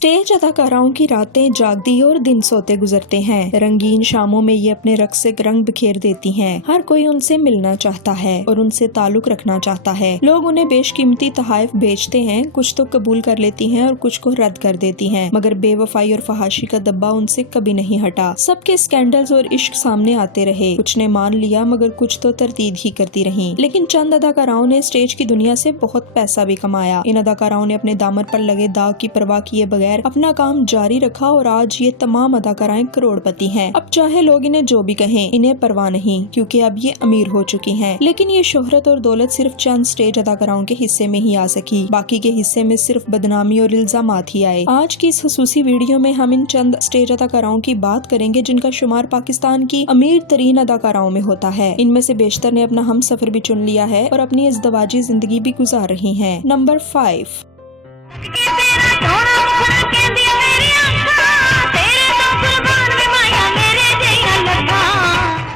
Stage अदाकाराओं की रातें जागती और दिन सोते गुजरते हैं। रंगीन शामों में ये अपने रक़्स से रंग बिखेर देती हैं। हर कोई उनसे मिलना चाहता है और उनसे ताल्लुक रखना चाहता है। लोग उन्हें बेशकीमती तोहफे बेचते हैं, कुछ तो कबूल कर लेती हैं और कुछ को रद्द कर देती हैं। मगर बेवफाई और फहाशी का दब्बा उनसे कभी नहीं हटा। सबके स्कैंडल्स और इश्क सामने आते रहे। कुछ ने मान लिया मगर कुछ तो तरदीद ही करती रही। लेकिन चंद अदाकाराओं ने स्टेज की दुनिया से बहुत पैसा भी कमाया। इन अदाकाराओं ने अपने दामन पर लगे दाग की परवाह किए बगैर अपना काम जारी रखा और आज ये तमाम अदाकाराएं करोड़पति हैं। अब चाहे लोग इन्हें जो भी कहें, इन्हें परवाह नहीं, क्योंकि अब ये अमीर हो चुकी हैं। लेकिन ये शोहरत और दौलत सिर्फ चंद स्टेज अदाकाराओं के हिस्से में ही आ सकी। बाकी के हिस्से में सिर्फ बदनामी और इल्जामात ही आए। आज की इस खसूसी वीडियो में हम इन चंद स्टेज अदाकाराओं की बात करेंगे जिनका शुमार पाकिस्तान की अमीर तरीन अदाकाराओं में होता है। इनमें से बेशतर ने अपना हम सफर भी चुन लिया है और अपनी इज़्दवाजी जिंदगी भी गुजार रही हैं। नंबर 5।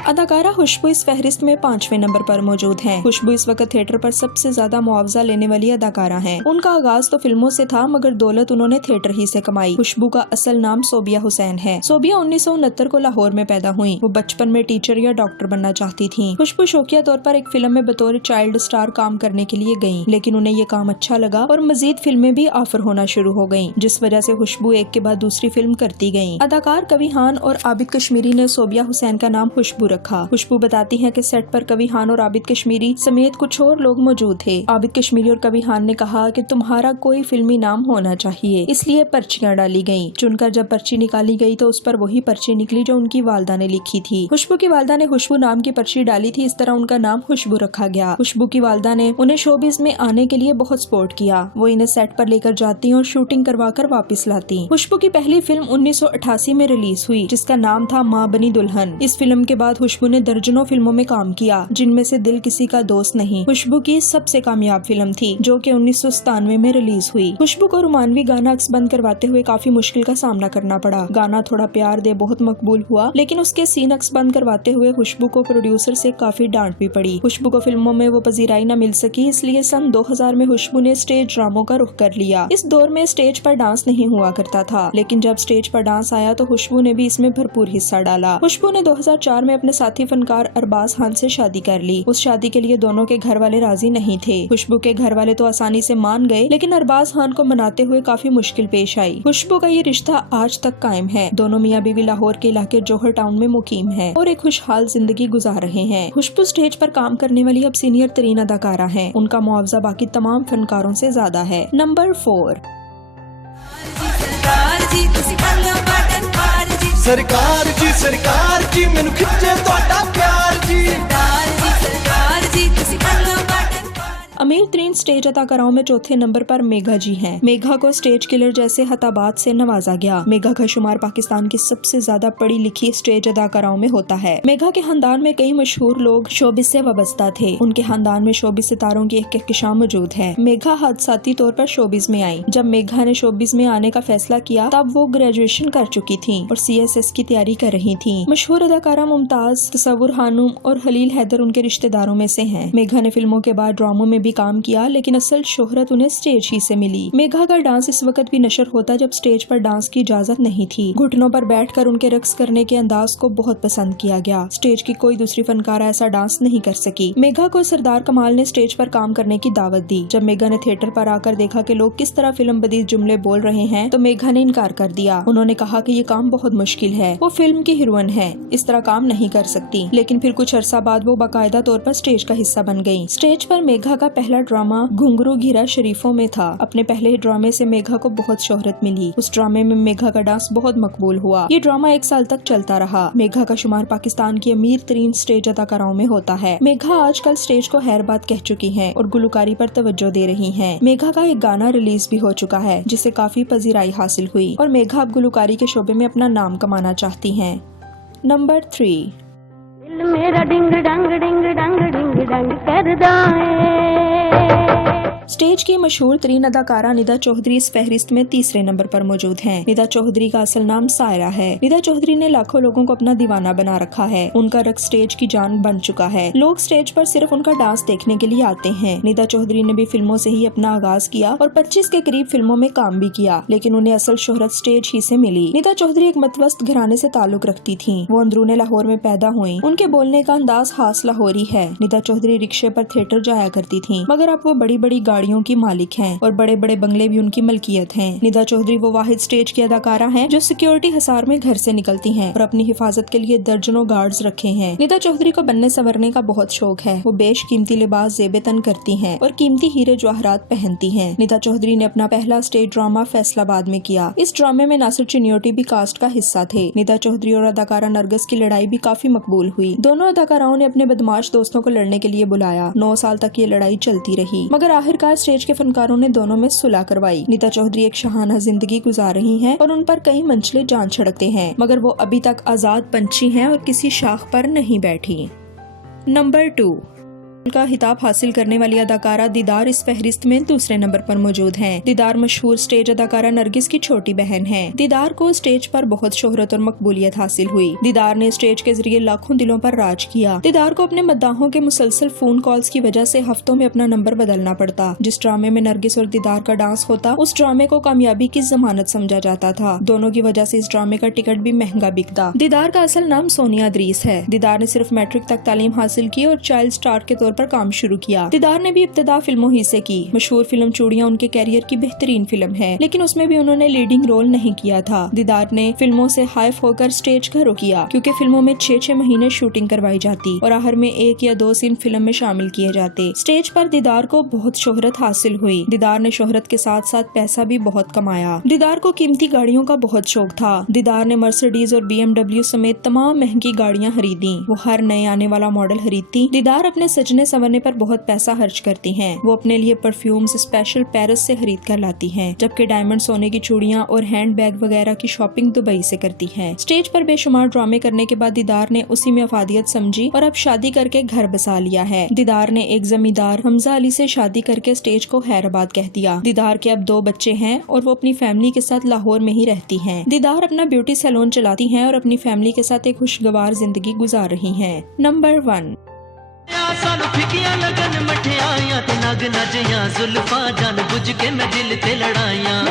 अदाकारा खुशबू इस फहरिस्त में 5वें नंबर पर मौजूद हैं। खुशबू इस वक्त थिएटर पर सबसे ज्यादा मुआवजा लेने वाली अदाकारा हैं। उनका आगाज तो फिल्मों से था मगर दौलत उन्होंने थिएटर ही से कमाई। खुशबू का असल नाम सोबिया हुसैन है। सोबिया 1969 को लाहौर में पैदा हुई। वो बचपन में टीचर या डॉक्टर बनना चाहती थी। खुशबू शौकिया तौर पर एक फिल्म में बतौर चाइल्ड स्टार काम करने के लिए गयी, लेकिन उन्हें ये काम अच्छा लगा और मजीद फिल्में भी ऑफर होना शुरू हो गयी, जिस वजह से खुशबू एक के बाद दूसरी फिल्म करती गयी। अदाकार कवि खान और आबिद कश्मीरी ने सोबिया हुसैन का नाम खुशबू रखा। खुशबू बताती हैं कि सेट पर कवि खान और आबिद कश्मीरी समेत कुछ और लोग मौजूद थे। आबिद कश्मीरी और कवि खान ने कहा कि तुम्हारा कोई फिल्मी नाम होना चाहिए, इसलिए पर्चियां डाली गयीं। चुनकर जब पर्ची निकाली गई तो उस पर वही पर्ची निकली जो उनकी वालदा ने लिखी थी। खुशबू की वालदा ने खुशबू नाम की पर्ची डाली थी, इस तरह उनका नाम खुशबू रखा गया। खुशबू की वालदा ने उन्हें शोबिज में आने के लिए बहुत सपोर्ट किया। वो इन्हें सेट पर लेकर जाती और शूटिंग करवा कर वापिस लाती। खुशबू की पहली फिल्म 1988 में रिलीज हुई जिसका नाम था माँ बनी दुल्हन। इस फिल्म के बाद खुशबू ने दर्जनों फिल्मों में काम किया, जिनमें से दिल किसी का दोस्त नहीं खुशबू की सबसे कामयाब फिल्म थी, जो कि 1997 में रिलीज हुई। खुशबू को रोमानवी गाना अक्स बंद करवाते हुए काफी मुश्किल का सामना करना पड़ा। गाना थोड़ा प्यार दे बहुत मकबूल हुआ, लेकिन उसके सीन अक्स बंद करवाते हुए खुशबू को प्रोड्यूसर से काफी डांट भी पड़ी। खुशबू को फिल्मों में वो पजीराई न मिल सकी, इसलिए सन 2000 में खुशबू ने स्टेज ड्रामों का रुख कर लिया। इस दौर में स्टेज पर डांस नहीं हुआ करता था, लेकिन जब स्टेज पर डांस आया तो खुशबू ने भी इसमें भरपूर हिस्सा डाला। खुशबू ने 2004 में अपने साथी फनकार अरबाज खान से शादी कर ली। उस शादी के लिए दोनों के घर वाले राजी नहीं थे। खुशबू के घर वाले तो आसानी से मान गए, लेकिन अरबाज खान को मनाते हुए काफी मुश्किल पेश आई। खुशबू का ये रिश्ता आज तक कायम है। दोनों मियाँ बीवी लाहौर के इलाके जौहर टाउन में मुकीम है और एक खुशहाल जिंदगी गुजार रहे हैं। खुशबू स्टेज पर काम करने वाली अब सीनियर तरीन अदाकारा है। उनका मुआवजा बाकी तमाम फनकारों से ज्यादा है। नंबर 4। सरकार जी मैनू खिच्चे तुहाडा प्यार जी। अमीर तरीन स्टेज अदाकाराओं में चौथे नंबर पर मेघा जी हैं। मेघा को स्टेज किलर जैसे खिताबात से नवाजा गया। मेघा का शुमार पाकिस्तान की सबसे ज्यादा पढ़ी लिखी स्टेज अदाकाराओं में होता है। मेघा के खानदान में कई मशहूर लोग शोबिस से वाबस्ता थे। उनके खानदान में शोबिस सितारों की एक कहकशां मौजूद है। मेघा हादसाती तौर पर शोबिस में आई। जब मेघा ने शोबिस में आने का फैसला किया तब वो ग्रेजुएशन कर चुकी थी और CSS की तैयारी कर रही थी। मशहूर अदाकारा मुमताज, तसव्वुर खानूम और खलील हैदर उनके रिश्तेदारों में से हैं। मेघा ने फिल्मों के बाद ड्रामों में भी काम किया, लेकिन असल शोहरत उन्हें स्टेज ही से मिली। मेघा का डांस इस वक्त भी नशर होता जब स्टेज पर डांस की इजाजत नहीं थी। घुटनों पर बैठकर उनके रक्स करने के अंदाज को बहुत पसंद किया गया। स्टेज की कोई दूसरी फनकारा ऐसा डांस नहीं कर सकी। मेघा को सरदार कमाल ने स्टेज पर काम करने की दावत दी। जब मेघा ने थिएटर पर आकर देखा कि लोग किस तरह फिल्म बदीज जुमले बोल रहे हैं तो मेघा ने इनकार कर दिया। उन्होंने कहा कि ये काम बहुत मुश्किल है, वो फिल्म की हीरोइन है, इस तरह काम नहीं कर सकती। लेकिन फिर कुछ अरसा बाद वो बाकायदा तौर पर स्टेज का हिस्सा बन गयी। स्टेज पर मेघा का पहला ड्रामा घुंघरू घिरा शरीफों में था। अपने पहले ड्रामे से मेघा को बहुत शोहरत मिली। उस ड्रामे में मेघा का डांस बहुत मकबूल हुआ। ये ड्रामा 1 साल तक चलता रहा। मेघा का शुमार पाकिस्तान की अमीर तरीन स्टेज अदाकाराओं में होता है। मेघा आजकल स्टेज को हैरबाद कह चुकी हैं और गुलकारी पर तवज्जो दे रही हैं। मेघा का एक गाना रिलीज भी हो चुका है जिसे काफी पजीराई हासिल हुई और मेघा अब गुलकारी के शोबे में अपना नाम कमाना चाहती हैं। नंबर 3। दिल मेरा डिंग डंग करदा है। स्टेज की मशहूर तरीन अदाकारा निदा चौधरी इस फहरिस्त में तीसरे नंबर पर मौजूद हैं। निदा चौधरी का असल नाम सायरा है। निदा चौधरी ने लाखों लोगों को अपना दीवाना बना रखा है। उनका रक्स स्टेज की जान बन चुका है। लोग स्टेज पर सिर्फ उनका डांस देखने के लिए आते हैं। निदा चौधरी ने भी फिल्मों से ही अपना आगाज किया और 25 के करीब फिल्मों में काम भी किया, लेकिन उन्हें असल शोहरत स्टेज ही से मिली। निदा चौधरी एक मतवस्त घराने से ताल्लुक रखती थी। वो अंदरूने लाहौर में पैदा हुई। उनके बोलने का अंदाज खास लाहौरी है। निदा चौधरी रिक्शे पर थिएटर जाया करती थी, मगर अब वो बड़ी बड़ी गाड़ियों की मालिक हैं और बड़े बड़े बंगले भी उनकी मलकियत हैं। निदा चौधरी वो वाहिद स्टेज की अदाकारा हैं जो सिक्योरिटी हिसार में घर से निकलती हैं और अपनी हिफाजत के लिए दर्जनों गार्ड्स रखे हैं। निदा चौधरी को बनने संवरने का बहुत शौक है। वो बेशकीमती लिबास जेबे तन करती हैं और कीमती हीरे जवाहरात पहनती हैं। निदा चौधरी ने अपना पहला स्टेज ड्रामा फैसलाबाद में किया। इस ड्रामे में नासिर चिन्योटी भी कास्ट का हिस्सा थे। निदा चौधरी और अदाकारा नरगिस की लड़ाई भी काफी मकबूल हुई। दोनों अदाकाराओं ने अपने बदमाश दोस्तों को लड़ने के लिए बुलाया। 9 साल तक ये लड़ाई चलती रही, मगर आखिरकार स्टेज के फनकारों ने दोनों में सुलह करवाई। निदा चौधरी एक शाहाना जिंदगी गुजार रही हैं और उन पर कई मंचले जान छिड़कते हैं, मगर वो अभी तक आजाद पंछी हैं और किसी शाख पर नहीं बैठी। नंबर 2 का खिताब हासिल करने वाली अदाकारा दीदार इस फहरिस्त में दूसरे नंबर पर मौजूद हैं। दीदार मशहूर स्टेज अदाकारा नरगिस की छोटी बहन है। दीदार को स्टेज पर बहुत शोहरत और मकबूलियत हासिल हुई। दीदार ने स्टेज के जरिए लाखों दिलों पर राज किया। दीदार को अपने मद्दाहों के मुसलसल फोन कॉल्स की वजह से हफ्तों में अपना नंबर बदलना पड़ता। जिस ड्रामे में नरगिस और दीदार का डांस होता, उस ड्रामे को कामयाबी की जमानत समझा जाता था। दोनों की वजह से इस ड्रामे का टिकट भी महंगा बिकता। दीदार का असल नाम सोनिया अदरीस है। दीदार ने सिर्फ मैट्रिक तक तालीम हासिल की और चाइल्ड स्टार के तौर पर काम शुरू किया। दीदार ने भी इब्तिदा फिल्मों ही से की। मशहूर फिल्म चूड़ियां उनके कैरियर की बेहतरीन फिल्म है, लेकिन उसमें भी उन्होंने लीडिंग रोल नहीं किया था। दीदार ने फिल्मों से हाइफ होकर स्टेज का रुख किया, क्योंकि फिल्मों में 6-6 महीने शूटिंग करवाई जाती और आखिर में 1 या 2 सीन फिल्म में शामिल किए जाते। स्टेज पर दीदार को बहुत शोहरत हासिल हुई। दीदार ने शोहरत के साथ साथ पैसा भी बहुत कमाया। दीदार को कीमती गाड़ियों का बहुत शौक था। दीदार ने मर्सिडीज और BMW समेत तमाम महंगी गाड़ियां खरीदी। वो हर नए आने वाला मॉडल खरीदती। दीदार अपने सजने संवरने पर बहुत पैसा खर्च करती हैं। वो अपने लिए परफ्यूम्स स्पेशल पेरिस से खरीद कर लाती हैं, जबकि डायमंड, सोने की चूड़ियां और हैंड बैग वगैरह की शॉपिंग दुबई से करती हैं। स्टेज पर बेशुमार ड्रामे करने के बाद दीदार ने उसी में अफादियत समझी और अब शादी करके घर बसा लिया है। दीदार ने एक जमींदार हमजा अली से शादी करके स्टेज को हैदराबाद कह दिया। दीदार के अब 2 बच्चे हैं और वो अपनी फैमिली के साथ लाहौर में ही रहती हैं। दीदार अपना ब्यूटी सैलून चलाती हैं और अपनी फैमिली के साथ एक खुशगवार जिंदगी गुजार रही हैं। नंबर 1 सानू फिकियां लगन मठियाइयां ते नग नजियां जुल्फा जान बुझ के मैं दिल ते लड़ाइयां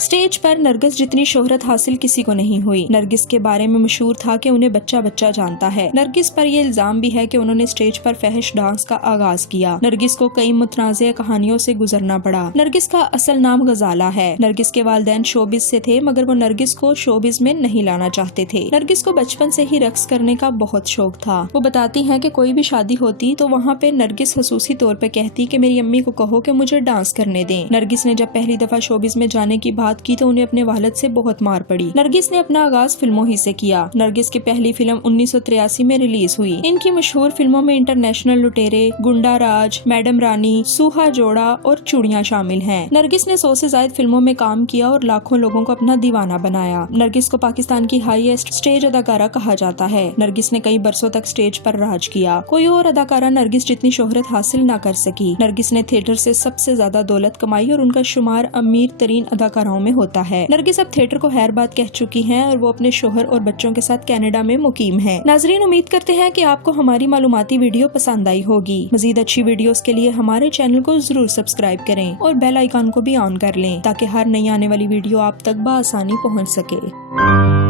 स्टेज पर नरगिस जितनी शोहरत हासिल किसी को नहीं हुई। नरगिस के बारे में मशहूर था कि उन्हें बच्चा बच्चा जानता है। नरगिस पर यह इल्जाम भी है कि उन्होंने स्टेज पर फहश डांस का आगाज किया। नरगिस को कई मुतनाज़िया कहानियों से गुजरना पड़ा। नरगिस का असल नाम गजाला है। नरगिस के वालिदैन शोबिज से थे, मगर वो नरगिस को शोबिज में नहीं लाना चाहते थे। नरगिस को बचपन से ही रक्स करने का बहुत शौक था। वो बताती है कि कोई भी शादी होती तो वहाँ पे नरगिस खसूसी तौर पे कहती कि मेरी अम्मी को कहो कि मुझे डांस करने दें। नरगिस ने जब पहली दफा शोबिज में जाने की बात की तो उन्हें अपने वालिद से बहुत मार पड़ी। नरगिस ने अपना आगाज फिल्मों ही से किया। नरगिस की पहली फिल्म 1983 में रिलीज हुई। इनकी मशहूर फिल्मों में इंटरनेशनल लुटेरे, गुंडा राज, मैडम रानी, सूहा जोड़ा और चूड़ियां शामिल हैं। नरगिस ने 100 से ज्यादा फिल्मों में काम किया और लाखों लोगों को अपना दीवाना बनाया। नरगिस को पाकिस्तान की हाईएस्ट स्टेज अदाकारा कहा जाता है। नरगिस ने कई बरसों तक स्टेज पर राज किया। कोई और अदाकारा नरगिस जितनी शोहरत हासिल न कर सकी। नरगिस ने थिएटर से सबसे ज्यादा दौलत कमाई और उनका शुमार अमीर तरीन अदाकाराओं में होता है। नरगिस अब थिएटर को हैदराबाद कह चुकी हैं और वो अपने शोहर और बच्चों के साथ कनाडा में मुकीम हैं। नाजरीन, उम्मीद करते हैं कि आपको हमारी मालूमाती वीडियो पसंद आई होगी। मजीद अच्छी वीडियोस के लिए हमारे चैनल को जरूर सब्सक्राइब करें और बेल आइकन को भी ऑन कर लें, ताकि हर नई आने वाली वीडियो आप तक बआसानी पहुंच सके।